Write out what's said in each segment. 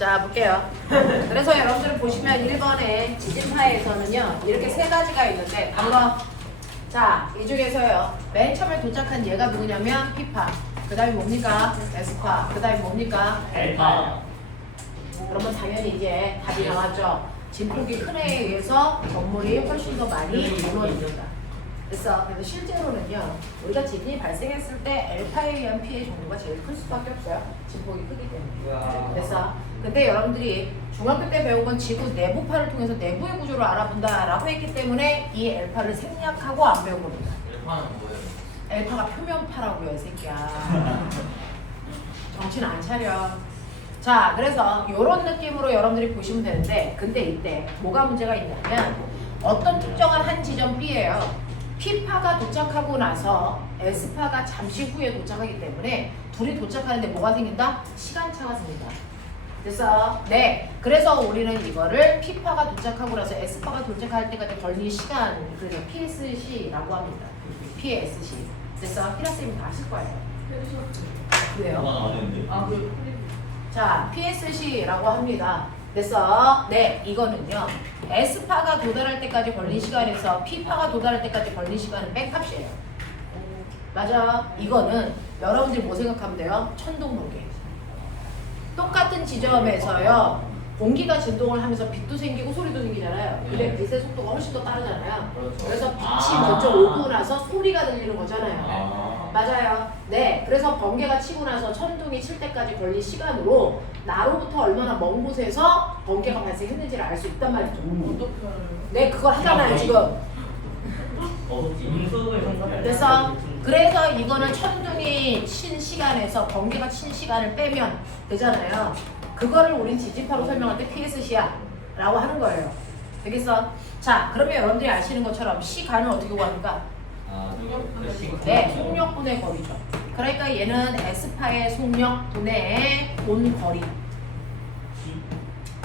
자, 볼게요. 그래서 여러분들 보시면 1번에 지진파에서는요, 이렇게 세 가지가 있는데, 바로 자, 이 중에서요, 맨 처음에 도착한 얘가 누구냐면 P파. 그 다음에 뭡니까? S파. 그 다음에 뭡니까? L파요. 그러면 당연히 이제 답이 나왔죠. 진폭이 큰 애에 의해서 건물이 훨씬 더 많이 무너집니다. 그래서 실제로는요, 우리가 지진이 발생했을 때 L파에 의한 피해 정도가 제일 클 수밖에 없어요. 진폭이 크기 때문에. 그래서 근데 여러분들이 중학교 때 배운 건 지구 내부파를 통해서 내부의 구조를 알아본다라고 했기 때문에 이 L파를 생략하고 안 배운 겁니다. L파는 뭐예요? L파가 표면파라고요, 이 새끼야. 정신 안 차려. 자, 그래서 이런 느낌으로 여러분들이 보시면 되는데, 근데 이때 뭐가 문제가 있냐면 어떤 특정한 한 지점 B예요. P파가 도착하고 나서 S파가 잠시 후에 도착하기 때문에 둘이 도착하는데 뭐가 생긴다? 시간차가 생긴다. 그래서 그래서 우리는 이거를 P파가 도착하고 나서 S파가 도착할 때까지 걸린 시간, 그래서 PSC라고 합니다. PSC. 그래서 피라쌤이 다 아실 거예요. 그래요? 안 했는데. 자, PSC라고 합니다. 그래서 이거는요, S파가 도달할 때까지 걸린 시간에서 P파가 도달할 때까지 걸린 시간은 백값이에요. 맞아. 이거는 여러분들이 뭐 생각하면 돼요? 천둥 번개. 똑같은 지점에서요, 공기가 진동을 하면서 빛도 생기고 소리도 생기잖아요. 근데 빛의 속도가 훨씬 더 빠르잖아요. 그래서 빛이 먼저 오고 나서 소리가 들리는 거잖아요. 맞아요. 그래서 번개가 치고 나서 천둥이 칠 때까지 걸린 시간으로 나로부터 얼마나 먼 곳에서 번개가 발생했는지를 알 수 있단 말이죠. 그걸 하잖아요, 지금. 그래서 이거는 천둥이 친 시간에서 번개가 친 시간을 빼면 되잖아요. 그거를 우린 지진파로 설명할 때 PSC야 라고 하는 거예요. 되겠어? 자, 그러면 여러분들이 아시는 것처럼 시간은 어떻게 구합니까? 속력분의 거리죠. 그러니까 얘는 S파의 속력분의 온 거리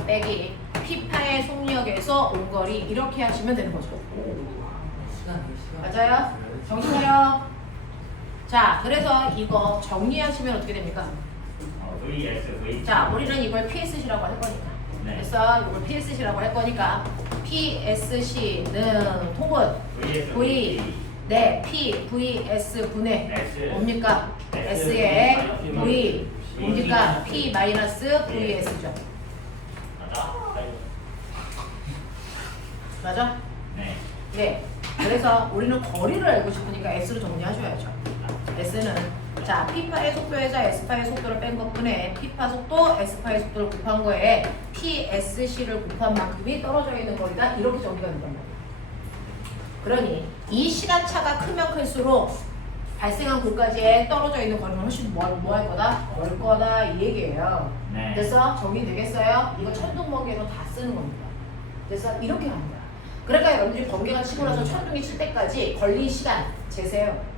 빼기 P파의 속력에서 온 거리, 이렇게 하시면 되는 거죠. 맞아요? 정신 차려. 자, 그래서 이거 정리하시면 어떻게 됩니까? 자, 우리는 이걸 PSC라고 할 거니까. 그래서 이걸 PSC라고 할 거니까 PSC는 통분 P, VS 분의 뭡니까? S의 V 뭡니까? P 마이너스 VS죠. 맞아? 그래서 우리는 거리를 알고 싶으니까 S로 정리하셔야죠. S는 자, P파의 속도에서 S파의 속도를 뺀 것뿐에 P파 속도, S파의 속도를 곱한 거에 PSC를 곱한 만큼이 떨어져 있는 거리다. 이렇게 정리가 된단 말이에요. 그러니 이 시간차가 크면 클수록 발생한 곳까지에 떨어져 있는 거리는 훨씬 뭐 할 거다? 멀 거다, 이 얘기예요. 그래서 정리되겠어요? 이거 천둥번개에서 다 쓰는 겁니다. 그래서 이렇게 합니다. 그러니까 여러분들이 번개가 치고 나서 천둥이 칠 때까지 걸린 시간 재세요.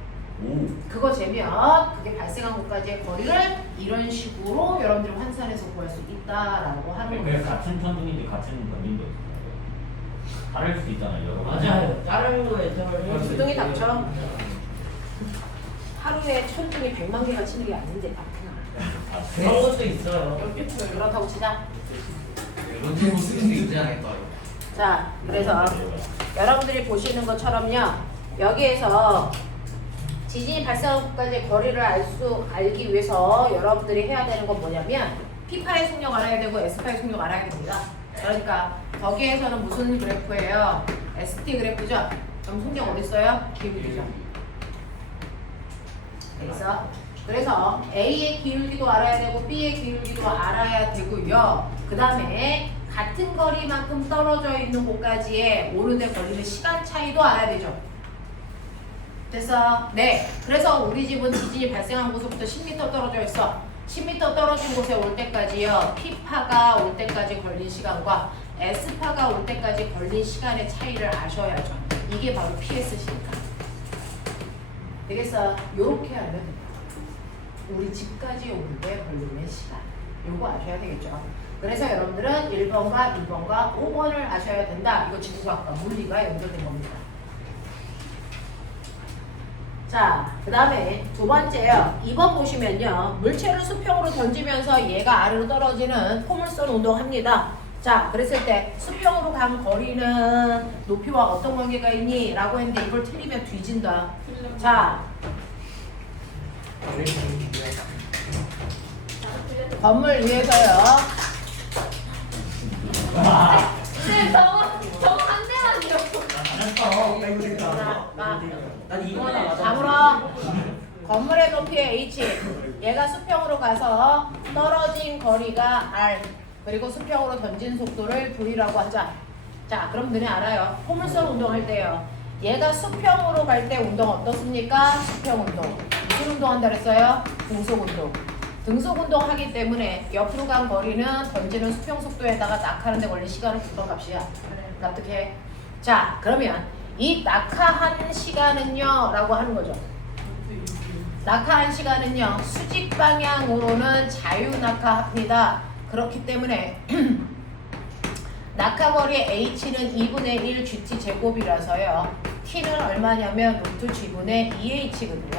그거 재면 그게 발생한 곳까지의 거리를 이런 식으로 여러분들이 환산해서 구할 수 있다라고 하는 거예요. 같은 천둥인데 같은 번인데 다를 수 있잖아요, 여러 가지. 맞아요. 다른 거에 주둥이 닥쳐. 하루에 천둥이 100만 개가 치는 게 아닌데 그런 것도 있어요. 그렇다고 치자. 런칭 쓰는 게 있지 않을까요? 자, 그래서 여러분들이 보시는 것처럼요, 여기에서 지진이 발생한 곳까지의 거리를 알기 위해서 여러분들이 해야 되는 건 뭐냐면 P파의 속력 알아야 되고 S파의 속력 알아야 됩니다. 그러니까 거기에서는 무슨 그래프예요? ST 그래프죠? 그럼 속력 어디 있어요? 기울기죠. 그래서 A의 기울기도 알아야 되고 B의 기울기도 알아야 되고요. 그 다음에 같은 거리만큼 떨어져 있는 곳까지의 오는데 걸리는 시간 차이도 알아야 되죠. 됐어? 그래서 우리 집은 지진이 발생한 곳으로부터 10m 떨어져 있어. 10m 떨어진 곳에 올 때까지요, P파가 올 때까지 걸린 시간과 S파가 올 때까지 걸린 시간의 차이를 아셔야죠. 이게 바로 PSC니까. 되겠어? 요렇게 하면 됩니다. 우리 집까지 올 때 걸리는 시간, 요거 아셔야 되겠죠. 그래서 여러분들은 1번과 2번과 5번을 아셔야 된다. 이거 지구과학과 물리가 연결된 겁니다. 자, 그 다음에 두 번째요. 2번 보시면요. 물체를 수평으로 던지면서 얘가 아래로 떨어지는 포물선 운동합니다. 자, 그랬을 때 수평으로 간 거리는 높이와 어떤 관계가 있니? 라고 했는데 이걸 틀리면 뒤진다. 자, 건물 위에서요. 네, 저거 한 대만요. 난 이거나 맞아. 다물어. 건물의 높이 H. 얘가 수평으로 가서 떨어진 거리가 R. 그리고 수평으로 던진 속도를 V라고 하자. 자, 그럼 너네 알아요. 포물선 운동할 때요. 얘가 수평으로 갈 때 운동 어떻습니까? 수평 운동. 무슨 운동한다 그랬어요? 등속 운동. 등속 운동 하기 때문에 옆으로 간 거리는 던지는 수평 속도에다가 낙하하는데 걸린 시간을 구분 값이야. 납득해? 자, 그러면 이 낙하한 시간은요 라고 하는 거죠. 낙하한 시간은요 수직 방향으로는 자유 낙하합니다. 그렇기 때문에 낙하거리 H는 2분의 1 GT 제곱이라서요. T는 얼마냐면 루트 G분의 2H거든요.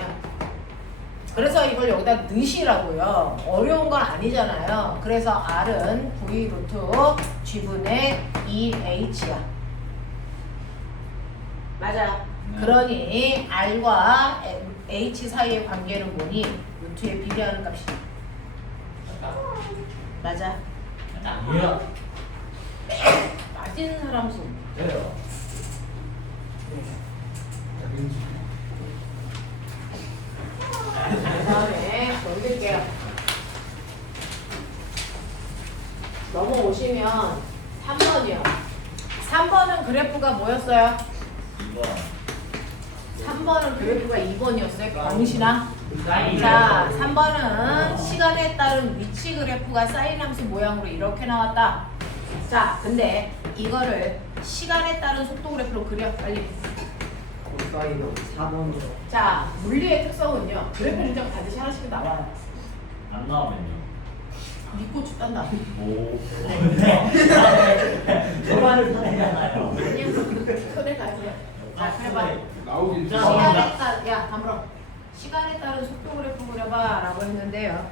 그래서 이걸 여기다 넣으시라고요. 어려운 건 아니잖아요. 그래서 R은 V 루트 G분의 2H야. 맞아. 그러니 R과 H 사이의 관계는 뭐니? 루트에 비례하는 값이야. 맞아. 아니야. 맞은 사람 손. 왜요? 그 다음에 넘길게요. 넘어오시면 3번이요. 3번은 그래프가 뭐였어요? 2번. 3번은 그래프가 2번이었어요. 광신아. 사인. 자, 3번은 시간에 따른 위치 그래프가 사인 함수 모양으로 이렇게 나왔다. 자, 근데 이거를 시간에 따른 속도 그래프로 그려. 빨리. 사인 4번이요. 자, 물리의 특성은요. 그래프 문제가 반드시 하나씩은 나와요. 안 나오면요. 믿고 죽단다. 오. 저만을 사내잖아요. 그냥 손에 가세요. 자, 그래봐. 나오긴 자, 시간에 따른, 야, 다물어. 시간에 따른 속도 그래프 그려봐 라고 했는데요.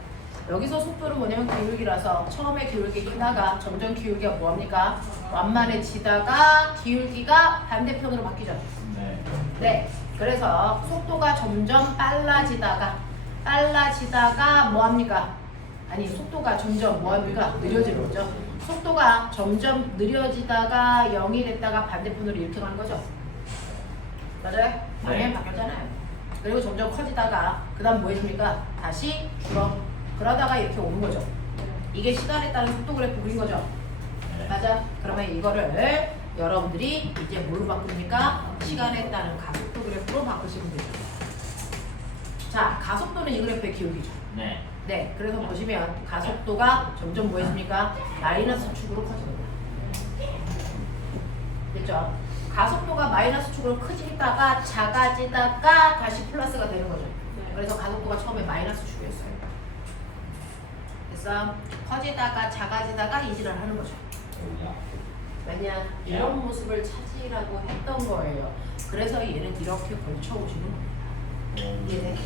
여기서 속도는 뭐냐면 기울기라서 처음에 기울기 크다가 점점 기울기가 뭐합니까? 완만해지다가 기울기가 반대편으로 바뀌죠. 네. 네. 그래서 속도가 점점 빨라지다가 뭐합니까? 아니, 속도가 점점 뭐합니까? 느려지는 거죠. 속도가 점점 느려지다가 0이 됐다가 반대편으로 이렇게 가는 거죠. 맞아요? 방향이 바뀌었잖아요. 그리고 점점 커지다가 그 다음 뭐 해줍니까? 다시 줄어. 그러다가 이렇게 오는 거죠. 이게 시간에 따른 속도 그래프 그린 거죠. 네. 맞아? 그러면 이거를 여러분들이 이제 뭘로 바꿉니까? 시간에 따른 가속도 그래프로 바꾸시면 되죠. 자, 가속도는 이 그래프의 기울기죠. 네. 네, 그래서 보시면 가속도가 점점 뭐 해줍니까? 마이너스 축으로 커집니다. 됐죠? 가속도가 마이너스 축으로 커지다가 작아지다가 다시 플러스가 되는 거죠. 그래서 가속도가 처음에 마이너스 축이었어요. 됐어? 커지다가 작아지다가 이질을 하는 거죠. 왜냐? 이런 모습을 찾으라고 했던 거예요. 그래서 얘는 이렇게 걸쳐오시는 겁니다. 이해돼?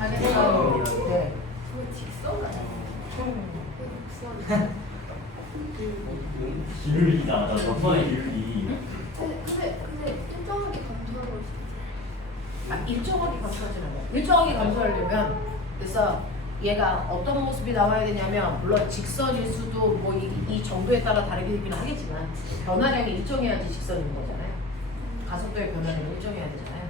알겠어? 네. 그거 직선 아니에요? 직선. 기울기가 나 저번에 기울기. 근데 일정하게 감소하고 있어요. 아, 일정하게 감소하지 않아요. 일정하게 감소하려면 그래서 얘가 어떤 모습이 나와야 되냐면 물론 직선일 수도 뭐 이 정도에 따라 다르게 되긴 하겠지만 변화량이 일정해야지 직선인 거잖아요. 가속도의 변화량이 일정해야 되잖아요.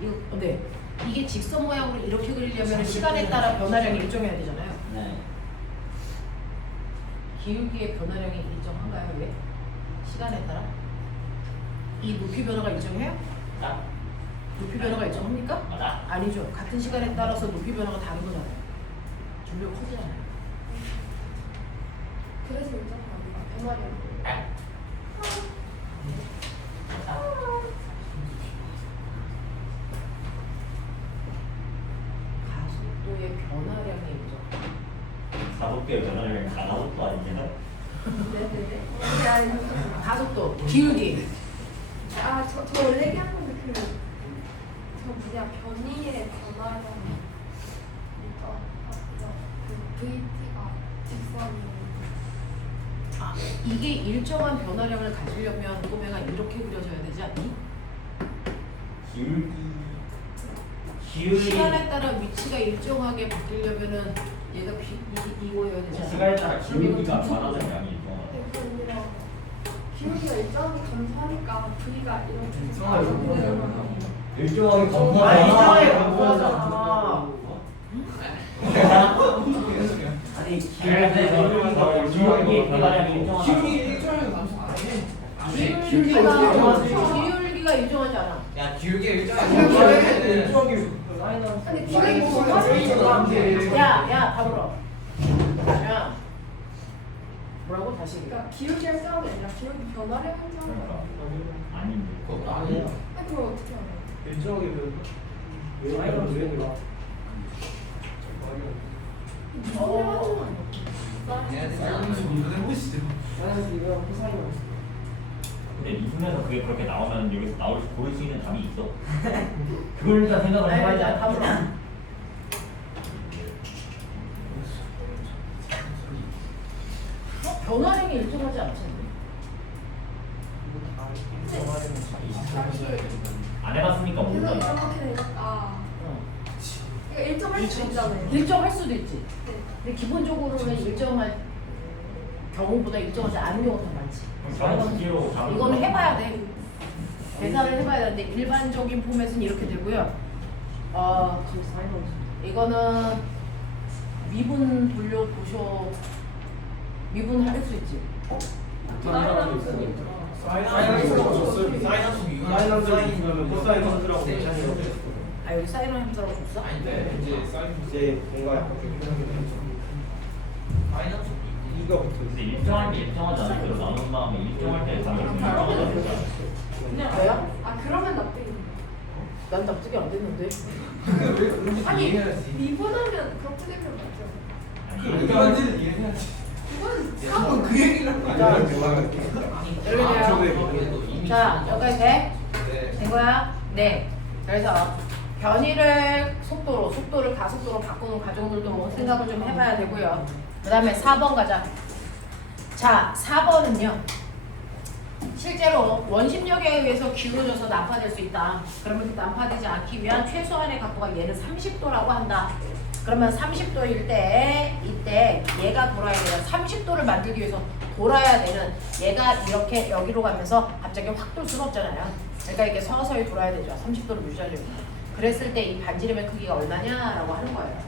이거 근데 이게 직선 모양으로 이렇게 그리려면 시간에 따라 변화량이 일정해야 되잖아요. 네. 기울기의 변화량이 일정한가요? 왜? 시간에 따라? 이 높이 변화가 일정해요? 딱. 높이 변화가 일정합니까? 맞아. 아니죠. 같은 시간에 따라서 높이 변화가 다른 거잖아요. 점점 커지잖아요. 그래서 일정하게 변화량. 가속도의 변화량이 일정. 가속도의 변화를 가속도 아니냐? 네네네. 가속도, 기울기. 저 원래 얘기한 건데 저 뭐냐 변이의 변화를 그 VT가 직선이에요. 아, 이게 일정한 변화량을 가지려면 꼬매가 이렇게 그려져야 되지 않니? 기울기 시간에 따라 위치가 일정하게 바뀌려면은 얘가 이거여야 되잖아. 시간에 따라 기울기가 그럼 변하는 이거 양이 있잖아. 그게 아니라 기울기가 일정하게 감소하니까 V가 이렇게 일정하게 건물 아, 일정하게 건물 건물하잖아. 아니 기울기 변화량이 일정하다. 일정하게 감소 안 해. 기울기가 일정하지 않아. 야 기울기 일정하게 근데 기울기 야, 다 물어. 야, 뭐라고 다시? 그러니까 기울기 일정한 게 아니라 기울기 변화를 일정한 그러니까 거야. 아닌데. 그것도 아니야. 그걸 어떻게 알아? 일정하게 왜 그래? 해야 되지 않아? 해보시죠. 이거 회사로 근데 미분에서 그게 그렇게 나오면 여기서 고를 수 있는 답이 있어. 그걸 일단 생각을 해봐야지 다 물어. 않겠냐? 변화량이 일정하지 않지. 안 해봤으니까 계속 모르잖아. 이렇게 되니까 어. 이거 일정할 수 있잖아요. 일정할 수도 있지. 네. 근데 기본적으로는 일정한 경우보다 일정하지 않은 경우가 더 많지. 저는 기로 잡는 이거는 거. 해봐야 돼. 계산을 해봐야 되는데 일반적인 포맷은 이렇게 되고요. 이거는 미분 돌려보셔. 미분 할 수 있지. 아 여기 사인 함수라고 줬어? 아닌데 이제 사인 이제 뭔가 마이너스 이거부터 근데 일정할 때 일정하지 않을 때로 나눈 다음에 일정할 때 답이 일정하지 않을까? 왜요? 아 그러면 납득이 난 납득이 안 됐는데. 왜 그런지 아니 이해해야지. 미분하면 그렇게 되면 맞죠? 아니, 이거는 이해해야지. 그건 한번 그 얘기를 한 거 아니야? 자, 여기까지 돼? 네. 된 거야? 네. 그래서 변이를 속도를 가속도로 바꾸는 과정들도 뭐 생각을 좀 해봐야 되고요. 그 다음에 4번 가자. 자, 4번은요. 실제로 원심력에 의해서 기울어져서 난파될 수 있다. 그러면 그 난파되지 않기 위한 최소한의 각도가 얘는 30도라고 한다. 그러면 30도일 때 이때 얘가 돌아야 돼요. 30도를 만들기 위해서 돌아야 되는 얘가 이렇게 여기로 가면서 갑자기 확 돌 수는 없잖아요. 그러니까 이렇게 서서히 돌아야 되죠. 30도를 유지하려면. 그랬을 때 이 반지름의 크기가 얼마냐라고 하는 거예요.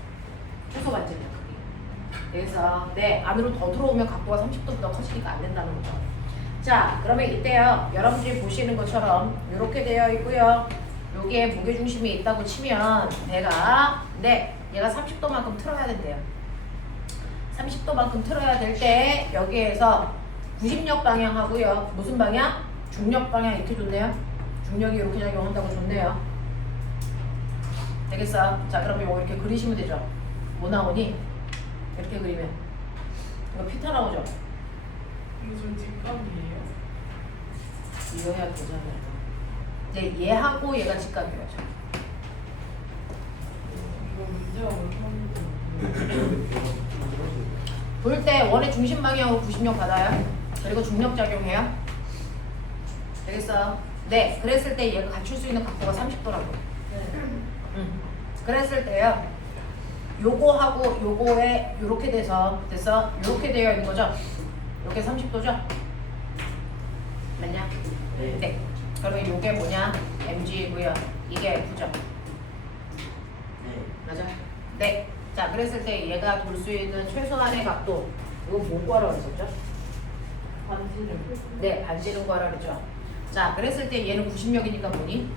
최소 반지름의 크기. 그래서 네 안으로 더 들어오면 각도가 30도보다 커지니까 안 된다는 거죠. 자 그러면 이때요. 여러분들이 보시는 것처럼 이렇게 되어 있고요. 여기에 무게중심이 있다고 치면 내가 얘가 30도만큼 틀어야 된대요. 30도만큼 틀어야 될 때 여기에서 90력 방향하고요. 무슨 방향? 중력 방향 이렇게 줬네요. 중력이 이렇게 작용한다고 줬네요. 되겠어? 자 그러면 이거 이렇게 그리시면 되죠. 뭐 나오니? 이렇게 그리면 이거 피타 나오죠? 이거 좀 직감이에요? 이거 해야 되잖아요. 이제 얘하고 얘가 직각이죠. 이거 문제가 뭘하는지 볼 때 원의 중심 방향으로 90력 받아요. 그리고 중력 작용해요. 되겠어? 네. 그랬을 때 얘가 갖출 수 있는 각도가 30도라고. 그랬을 때요. 요거하고 요거에 요렇게 돼서 됐어? 요렇게 되어 있는 거죠? 요게 30도죠? 맞냐? 네. 그러면 요게 뭐냐? mg고요. 이게 f죠. 맞아? 네. 자, 그랬을 때 얘가 돌 수 있는 최소한의 각도. 이거 뭐 구하라고 했었죠? 반지름 네, 반지름 구하라고 그랬죠. 자, 그랬을 때 얘는 90력이니까 뭐니?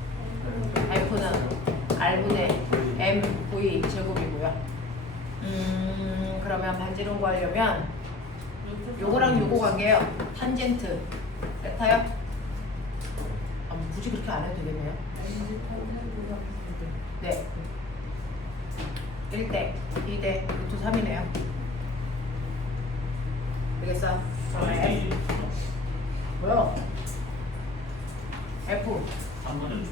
F는 R분의 MV 제곱이고요. 그러면 반지름 구하려면 요거랑 요거 관계예요. 탄젠트. 베타요? 아, 굳이 그렇게 안 해도 되겠네요. 네. 1대, 2대, 루트 3이네요. 되겠어? 그러면 F. 뭐요? F. 3분의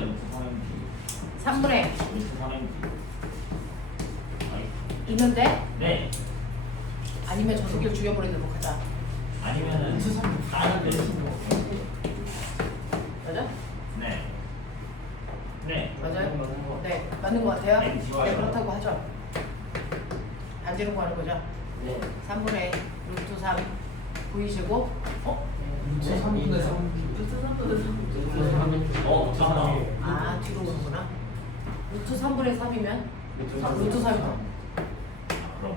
루트 3mg 3분의 루트 3mg 있는데 네 아니면 저 새끼를 죽여버리도록 하자. 아니면은 다른 데 맞아? 네 맞아요? 네, 맞는 것 같아요? 네, 네, 좋아요. 그렇다고 하죠. 반지름 구하는 거죠? 네. 3분의 루트 3 V제곱 루트 3분의 3. 루트 3분의 3. 잠깐만 아, 뒤로 오는구나. 루트 3분의 3이면 루트 3이다. 그럼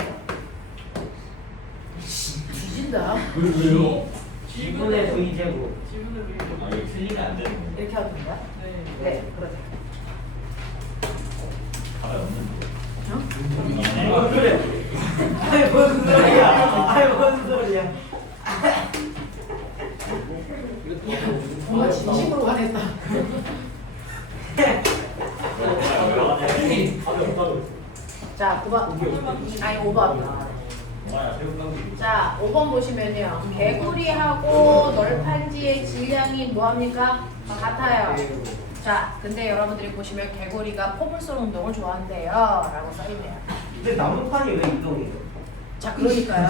뒤진다. 왜요? G분의 V제곱. 지분을 위해. 이게 틀리면 안 되는 거 이렇게 하는 거야? 네. 네, 그러자. 답이 없는데 어? 그래. 아이 뭔 소리야. 아이 뭔 소리야. 정말 진심으로 화냈다. 자, 9번. 아니, 5번. 자, 5번 보시면요. 개구리하고 널판지의 질량이 뭐합니까? 같아요. 자, 근데 여러분들이 보시면 개구리가 포물선 운동을 좋아한대요. 라고 써있네요. 근데 나무판이 왜 이동해요? 자, 그러니까요.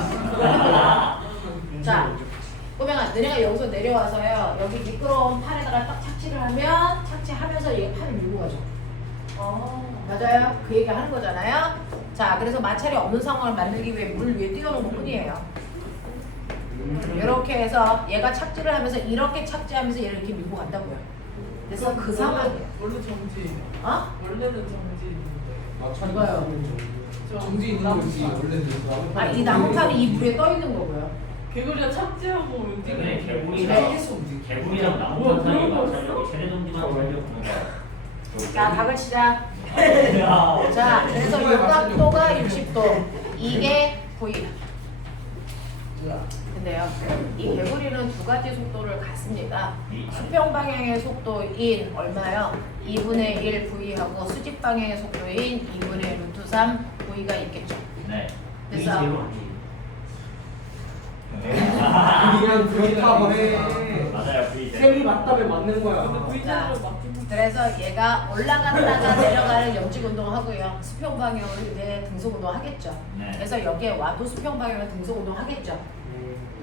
자, 꼬맹아, 너네가 여기서 내려와서요. 여기 미끄러운 팔에다가 딱 착지를 하면 착지하면서 얘 팔을 밀고 가죠. 맞아요? 그 얘기 하는 거잖아요. 자, 그래서 마찰이 없는 상황을 만들기 위해 물 위에 띄워놓은 것 뿐이에요. 이렇게 해서 얘가 착지를 하면서 이렇게 착지하면서 얘를 이렇게 밀고 간다고요. 그래서 그 상황이에요. 원래 정지. 어? 원래는 정지 있는데. 이거요. 정지 있는 거지 원래는. 아, 이 나무판이 이 물에 떠 있는 거고요. 개구리가 착지하고 근데 움직이는 개구리랑 나무판 사이에 맞추려고 최대 정지만 하려고 자, 각을 치자. 야. 자, 그래서 이 각도가 60도. 이게 V다. 근데요, 이 개구리는 두 가지 속도를 갖습니다. 수평 방향의 속도인 얼마요? 2분의 1 V하고 수직 방향의 속도인 2분의 루트 3 V가 있겠죠. 네. 그래서 그냥 그렇다고 해. 맞아요. V 셈이 맞다면 맞는 거야. 근데 V자로 맞추면 그래서 얘가 올라갔다가 내려가는 염직 운동 하고요. 수평 방향으로 이제 등속 운동 하겠죠. 네. 그래서 여기에 와도 수평 방향으로 등속 운동 하겠죠.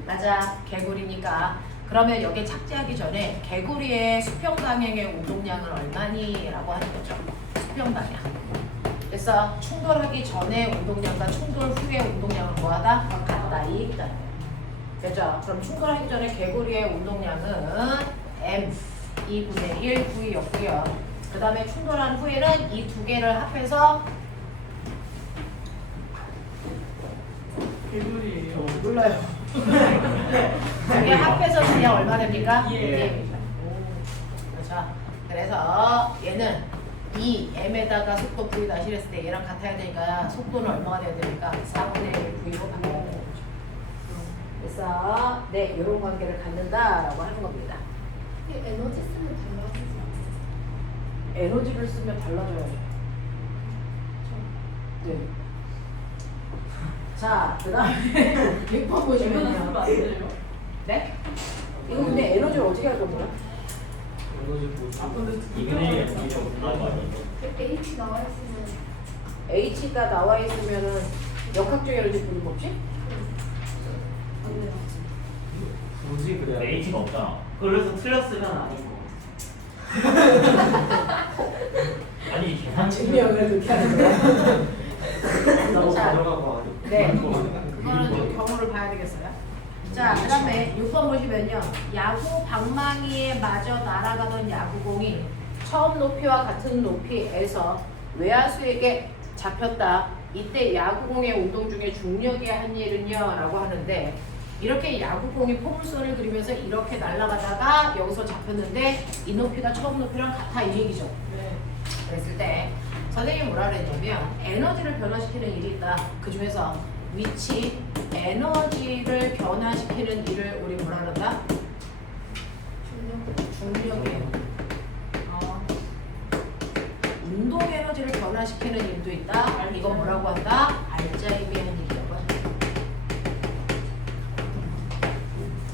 맞아, 개구리니까. 그러면 여기에 착지하기 전에 개구리의 수평 방향의 운동량은 얼마니? 라고 하는 거죠. 수평 방향. 그래서 충돌하기 전에 운동량과 충돌 후의 운동량은 뭐하다? 같다. 이 얘기다. 그죠? 그럼 충돌하기 전에 개구리의 운동량은 M 2분의 1 V였고요. 그 다음에 충돌한 후에는 이 두 개를 합해서 개구리예요. 몰라요. 이게 합해서 그냥 얼마 됩니까? 예. 그렇죠. 그래서 얘는 이 m에다가 속도 v 다시 했을 때 얘랑 같아야 되니까 속도는 얼마가 돼야 됩니까? 4분의 1 v로 바꿔야 되는 거죠. 그래서 네, 이런 관계를 갖는다라고 하는 겁니다. 에너지 쓰면 달라지지 않아요? 에너지를 쓰면 달라져야죠. 네. 자, 그 다음에 6번 이거는 보시면요. 쓰면 안 돼요. 네? 이거 근데 에너지를 어떻게 할 겁니까? 아 근데 이분의 1 V가 올라간 거 아니에요? H 나와 있으면 H가 나와 있으면은 역학적 에너지 부르는 거지? 안 돼요. 뭐지 그래? H가 없잖아. 그래서 틀렸으면 아니고. 아니 계산 증명을 그렇게 하는 거야. 나도 자, 가져가고 아니. 네. 그거는 좀 경우를 봐야 되겠어요. 자, 그 다음에 6번 보시면요. 야구 방망이에 맞아 날아가던 야구공이 처음 높이와 같은 높이에서 외야수에게 잡혔다. 이때 야구공의 운동 중에 중력이 한 일은요? 라고 하는데 이렇게 야구공이 포물선을 그리면서 이렇게 날아가다가 여기서 잡혔는데 이 높이가 처음 높이랑 같아 이 얘기죠. 네. 그랬을 때 선생님이 뭐라 그랬냐면 에너지를 변화시키는 일이 있다. 그 중에서 위치, 에너지를 변화시키는 일을 우리 뭐라 그런다? 중력이에요. 운동 에너지를 변화시키는 일도 있다. 이건 뭐라고 한다? 알짜이비한 일이라고 한다.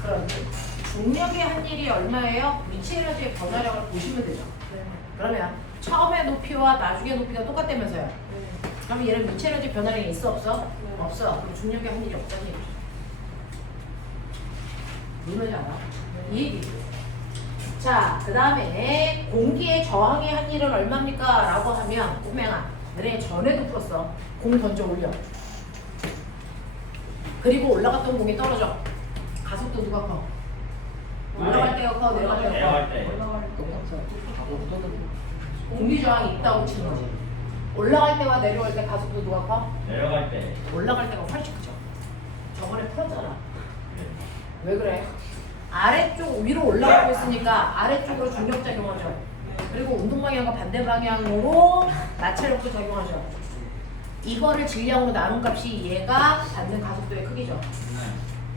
그럼 중력의 한 일이 얼마예요? 위치 에너지의 변화량을 보시면 되죠. 네. 그러면 처음에 높이와 나중에 높이가 똑같다면서요. 그럼 얘는 미치 에너지 변화량이 있어 없어? 네. 없어. 그럼 중력이 한 일이 없다는 얘기죠. 누르지 않아? 이 얘기죠. 자, 그 다음에 공기의 저항이 한 일은 얼마입니까? 라고 하면 꼬맹아, 너네 전에도 풀었어. 공 던져 올려. 그리고 올라갔던 공이 떨어져. 가속도 누가 커? 올라갈 때가 커, 내려갈 때가 커? 내려갈 때. 공기 저항이 있다고 치는 거지. 올라갈 때와 내려갈 때 가속도 누가 커? 내려갈 때. 올라갈 때가 훨씬 크죠. 저번에 풀었잖아. 네. 왜 그래? 아래쪽 위로 올라가고 있으니까 아래쪽으로 중력 작용하죠. 그리고 운동 방향과 반대 방향으로 마찰력도 작용하죠. 이거를 질량으로 나눈 값이 얘가 받는 가속도의 크기죠.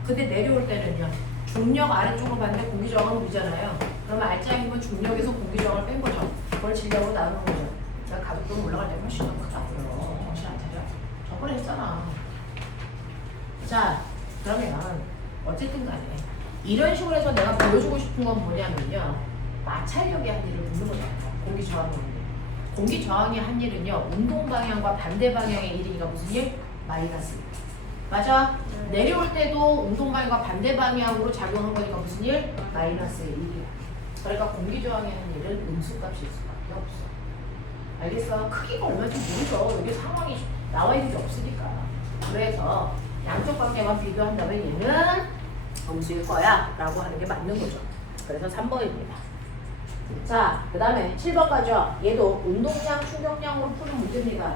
근데 내려올 때는요. 중력 아래쪽으로 받는 공기 저항은 V잖아요. 그러면 알짜임은 중력에서 공기 저항을 뺀 거죠. 그걸 질량으로 나누는 거죠. 그러니까 가속도는 올라갈 때 훨씬 더 크다고요. 정신 안 차려. 저번에 했잖아. 자, 그러면 어쨌든 간에 이런 식으로 해서 내가 보여주고 싶은 건 뭐냐면요. 마찰력의 한 일을 묻는 거잖아요. 공기 저항의 한 일. 공기 저항의 한 일은요. 운동 방향과 반대 방향의 일이니까 무슨 일? 마이너스. 맞아? 내려올 때도 운동 방향과 반대 방향으로 작용한 거니까 무슨 일? 마이너스의 일이야. 그러니까 공기 저항의 한 일은 음수값일 수밖에 없어. 알겠어? 크기가 얼마인지 모르죠. 여기 상황이 나와 있는 게 없으니까. 그래서 양쪽 관계만 비교한다면 얘는 음수일 거야 라고 하는 게 맞는 거죠. 그래서 3번입니다. 자, 그 다음에 7번 가죠. 얘도 운동량, 충격량으로 푸는 문제입니다.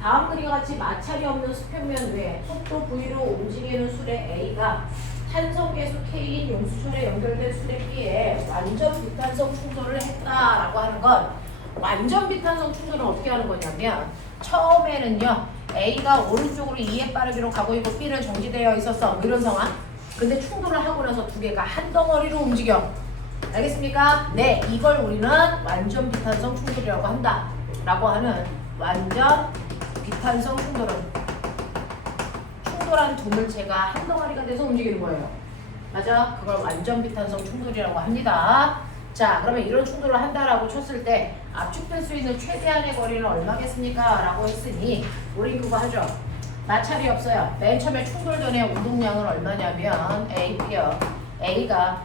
다음 그림과 같이 마찰이 없는 수평면 외에 속도 V로 움직이는 수레 A가 탄성계수 K인 용수철에 연결된 수레 B에 완전 비탄성 충돌을 했다라고 하는 건 완전 비탄성 충돌은 어떻게 하는 거냐면 처음에는요 A가 오른쪽으로 2의 빠르기로 가고 있고 B는 정지되어 있었어. 이런 상황. 근데 충돌을 하고 나서 두 개가 한 덩어리로 움직여. 알겠습니까? 네, 이걸 우리는 완전 비탄성 충돌이라고 한다. 라고 하는 완전 비탄성 충돌은 충돌한 두 물체가 한 덩어리가 돼서 움직이는 거예요. 맞아? 그걸 완전 비탄성 충돌이라고 합니다. 자, 그러면 이런 충돌을 한다라고 쳤을 때 압축될 수 있는 최대한의 거리는 얼마겠습니까? 라고 했으니 우린 그거 하죠. 마찰이 없어요. 맨 처음에 충돌 전에 운동량은 얼마냐면 B요. A가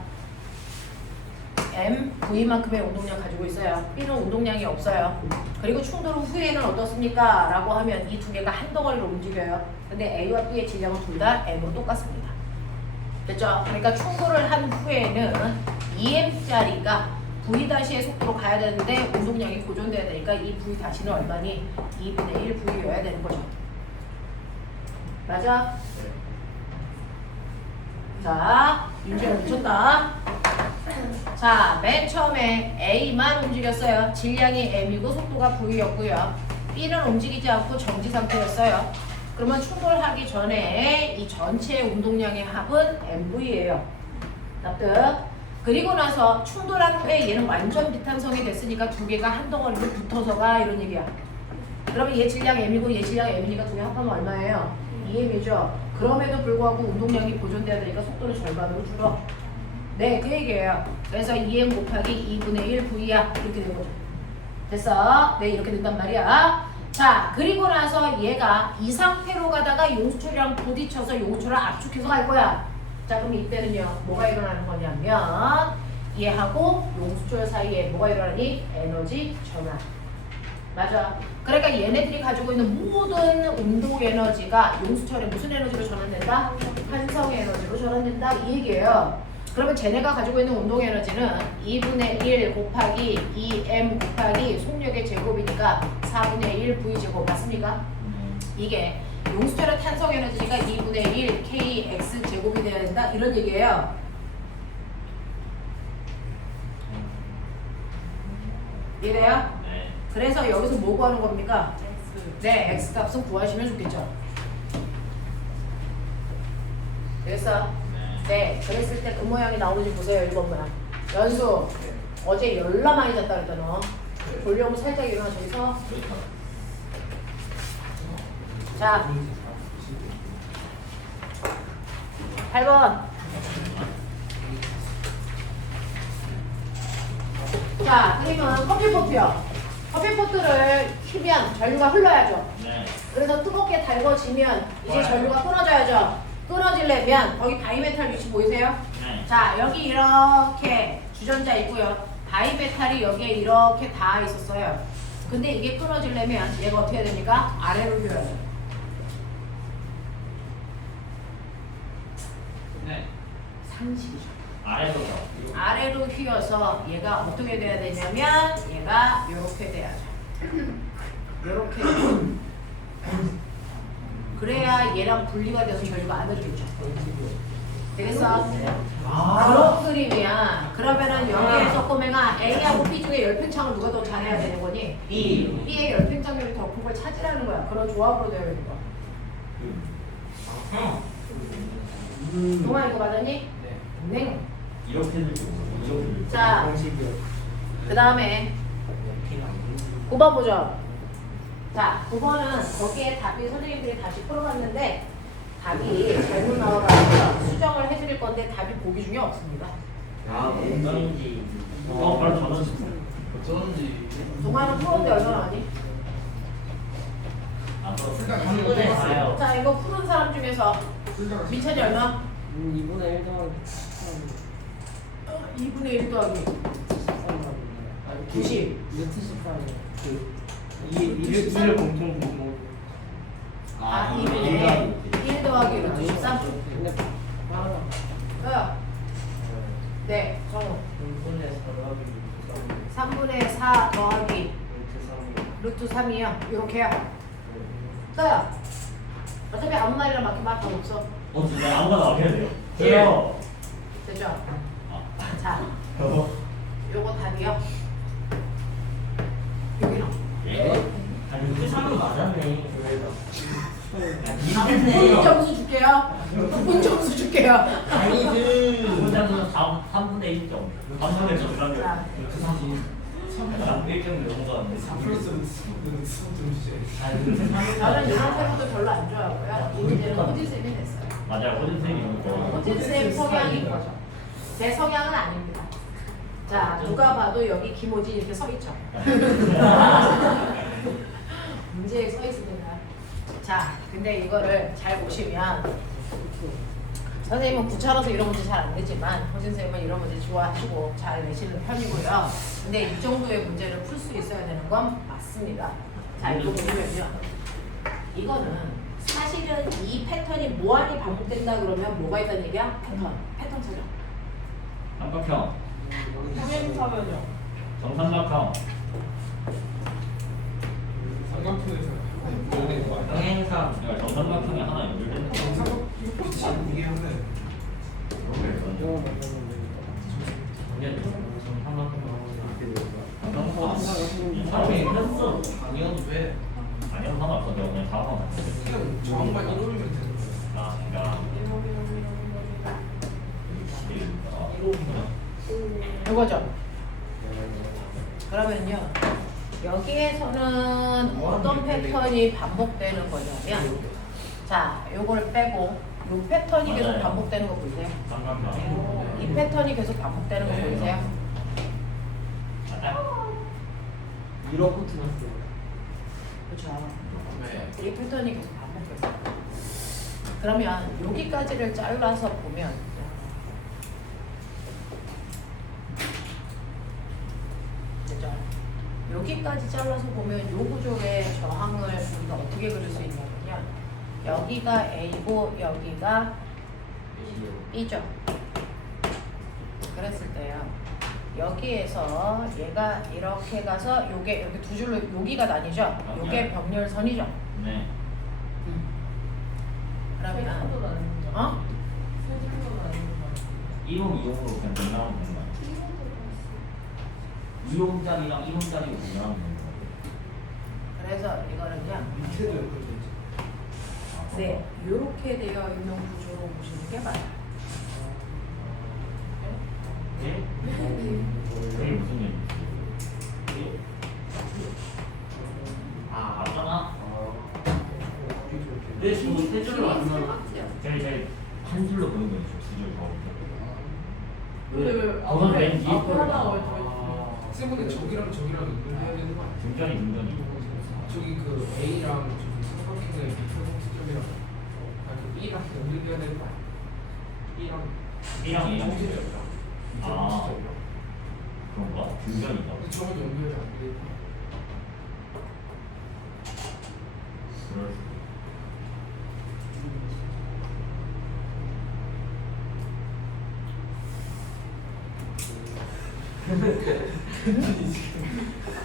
V만큼의 운동량 가지고 있어요. B는 운동량이 없어요. 그리고 충돌 후에는 어떻습니까? 라고 하면 이 두 개가 한 덩어리로 움직여요. 근데 A와 B의 질량은 둘 다 M으로 똑같습니다. 됐죠? 그러니까 충돌을 한 후에는 EM짜리가 V-의 속도로 가야 되는데 운동량이 고정돼야 되니까 이 V-는 얼마니? 2분의 1 V여야 되는 거죠. 맞아? 자, 윤재가 미쳤다. 자, 맨 처음에 A만 움직였어요. 질량이 M이고 속도가 V였고요. B는 움직이지 않고 정지 상태였어요. 그러면 충돌하기 전에 이 전체 운동량의 합은 MV예요. 납득? 그리고 나서 충돌한 후에 얘는 완전 비탄성이 됐으니까 두 개가 한 덩어리로 붙어서가 이런 얘기야. 그러면 얘 질량 M이고 얘 질량 M이니까 두 개 합하면 얼마예요? 2M이죠. 그럼에도 불구하고 운동량이 보존돼야 되니까 속도를 절반으로 줄여. 네, 그 얘기예요. 그래서 2M 곱하기 2분의 1 V야. 이렇게 된 거죠. 됐어? 네, 이렇게 된단 말이야. 자, 그리고 나서 얘가 이 상태로 가다가 용수철이랑 부딪혀서 용수철을 압축해서 갈 거야. 자, 그럼 이때는요, 뭐가 일어나는 거냐면 얘하고 용수철 사이에 뭐가 일어나니? 에너지 전환. 맞아. 그러니까 얘네들이 가지고 있는 모든 운동 에너지가 용수철에 무슨 에너지로 전환된다? 환성 에너지로 전환된다. 이 얘기예요. 그러면 쟤네가 가지고 있는 운동 에너지는 2분의 1 곱하기 2m 곱하기 속력의 제곱이니까 4분의 1 V제곱 맞습니까? 이게 용수철의 탄성 에너지가 2분의 1 KX 제곱이 돼야 된다. 이런 얘기예요. 이해돼요? 네. 그래서 여기서 뭐 구하는 겁니까? 네, X 값은 구하시면 좋겠죠. 됐어? 네, 그랬을 때 그 모양이 나오는지 보세요. 1번 모양. 연수, 어제 열나 많이 잤다 그랬다 너. 보려고 살짝 일어나 저기서. 자, 8번. 자, 그러면 커피포트요. 커피포트를 키면 전류가 흘러야죠. 네. 그래서 뜨겁게 달궈지면 이제 네. 전류가 끊어져야죠. 끊어지려면 거기 바이메탈 위치 보이세요? 네. 자, 여기 이렇게 주전자 있고요. 바이메탈이 여기에 이렇게 닿아 있었어요. 근데 이게 끊어지려면 얘가 어떻게 해야 됩니까? 아래로 휘어야 돼요. 네. 상식이죠. 아래서죠. 아래로 휘어서 얘가 어떻게 돼야 되냐면 얘가 이렇게 돼야죠. 이렇게. 그래야 얘랑 분리가 돼서 전류가 안 흐르겠죠. 되겠어? 그런 그림이야. 그러면은 여기에서 꼬맹아 A하고 B 중에 열팽창을 누가 더 잘해야 되는 거니? B. B의 열팽창률이 더 큰 걸 찾으라는 거야. 그런 조합으로 되어 있는 거야. 동아 이거 맞았니? 네. 이렇게 들고 이렇게 들고. 자, 공식이요. 그 다음에 9번 보죠. 자, 9번은 거기에 답이 선생님들이 다시 풀어봤는데 답이 잘못 나와가지고 수정을 해드릴 건데 답이 보기 중에 없습니다. 아, 뭔지. 바로 저는 어쩐지. 동아는 풀었는데 얼마나 하니? 안 풀었어요. 생각하는 이번에 거 가요. 자, 이거 푸는 사람 중에서 민찬이 얼마? 2분의 1 더하기 2분의 1 더하기 90. 루트 13. 이를 공통 공통. 아, 2분의 1 더하기 루트 13. 근데 바로 어. 네, 정우. 2분의 4 더하기 3분의 4 더하기 루트 3. 루트 3이요. 이렇게요. 써요. 어차피 아무 말이나 맞게 말다 없어. 진짜 아무거나 나와야 돼요. 예. 되죠? 아. 자, 요거 답이요. 여기 나와. 예? 아니 루트 3은 맞았네. 그래서. 분 점수 줄게요. 분 점수 줄게요. 아니지. 혼자서는 3분의 1점. 3분의 1점. 자, 그 1점 넘어가는데 4 플러스는 수좀 주세요. 저는 이런 태도도 별로 안 좋아하고요. 이 문제는 호진쌤이 됐어요. 맞아요. 호진쌤이 이런 거. 호진쌤 성향인 거죠. 제 성향은 아닙니다. 자, 누가 봐도 여기 김호진 이렇게 서 있죠. 문제에 서 있습니다. 자, 근데 이거를 잘 보시면 선생님은 구차로서 이런 문제 잘 안 내지만 호진쌤은 이런 문제 좋아하시고 잘 내시는 편이고요. 근데 이 정도의 문제를 풀 수 있어야 되는 건 맞습니다. 자, 이거 보시면요. 이거는 사실은 이 패턴이 무한히 반복된다 그러면 뭐가 있다는 얘기야? 패턴 찾아. 삼각형, 평행사면요. 정삼각형, 삼각형에서 평행선. 그러니까 정삼각형이 하나 연결되는 거. 삼각형 이게 하면 이거 사람이 했어. 아니어도 돼. 아니요, 상관없어. 내가 그냥 다음 번 그냥 저항만 이루면 되는 거야. 아, 그러니까 이거죠. 그러면요. 여기에서는 어떤 패턴이 반복되는 거냐면 자, 요걸 빼고 요 패턴이 계속 맞아요. 반복되는 거 보이세요? 삼각형. 이 패턴이 계속 반복되는 거 보이세요? 맞아? 이렇게 틀었어요. 그렇죠. 네. 이 패턴이 계속 반복돼요. 그러면 여기까지를 잘라서 보면 되죠? 여기까지 잘라서 보면 요 구조의 저항을 우리가 어떻게 그릴 수 있냐면요. 여기가 A고 여기가 B죠. 그랬을 때요. 여기에서 얘가 이렇게 가서 요게 여기 두 줄로 여기가 나뉘죠. 요게 병렬선이죠. 네. 그러면 세줄로 나누는 거. 어? 세줄로 나누는 거. 1홈, 2홈으로 그냥 분명하면 되는 거야. 2홈짜리랑 1홈짜리로 분명하면 되는 거야. 그래서 이거는요. 밑에도 연결돼 있죠. 네, 요렇게 되어 있는 구조로 보시는 게 맞아요. 네? 그게 무슨 얘기지? 아, 맞잖아. 왜 지금 세 줄로 만들어? 제일 한 줄로 보는 거죠. 두줄 더. 근데 왜 그건 왠지 앞에 하나가 왜 더 있어? 학생분들 저기랑 연결해야 되는 거 아니야? 등전이 저기 그 A랑 저기 삼각형의 미표 시점이랑 그 B랑 연결해야 되는 거 아니야? B랑 A랑 정시점이랑 아. 시점이랑 그런가? 등전이다. 근데 저건 연결이 안 돼. 그럴 수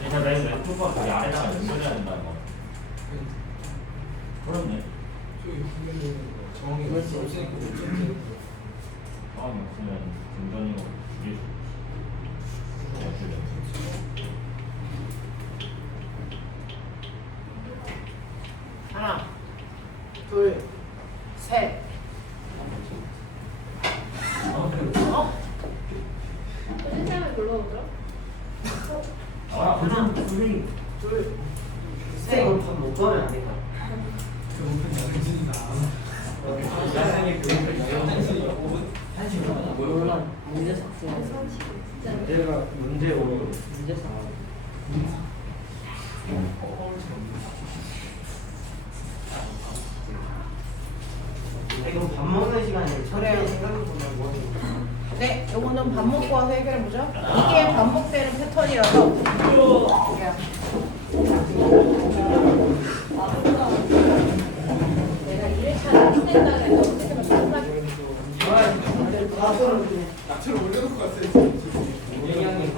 일단 내 왼쪽과 거기 아래다가 연결해야 된다는 거. 그렇네. 저기 보면은 정황이 없으니까 못 찾는 상황이 없으면 등전이고 이게 하나, 둘, 셋. 어? 선생님이 놀러오더라? 아, 그냥 선생님 둘, 쌤 셋. 못 가면 안 될까? 야생의 교육을 연장신이 5분? 1시간 몰라 문제 삭제 내가 문제 오고 문제 삭제 이거 밥 먹는 시간에 그래요. 천천히 생각해보면 뭐 네, 요거는 밥 먹고 와서 해결해보죠. 이게 반복되는 패턴이라서. 그냥. 내가 1회차를 끝낸다 그래서 선생님을 끝나게. 가서는 낙차를 올려놓고 갔어요. 얘기하는 게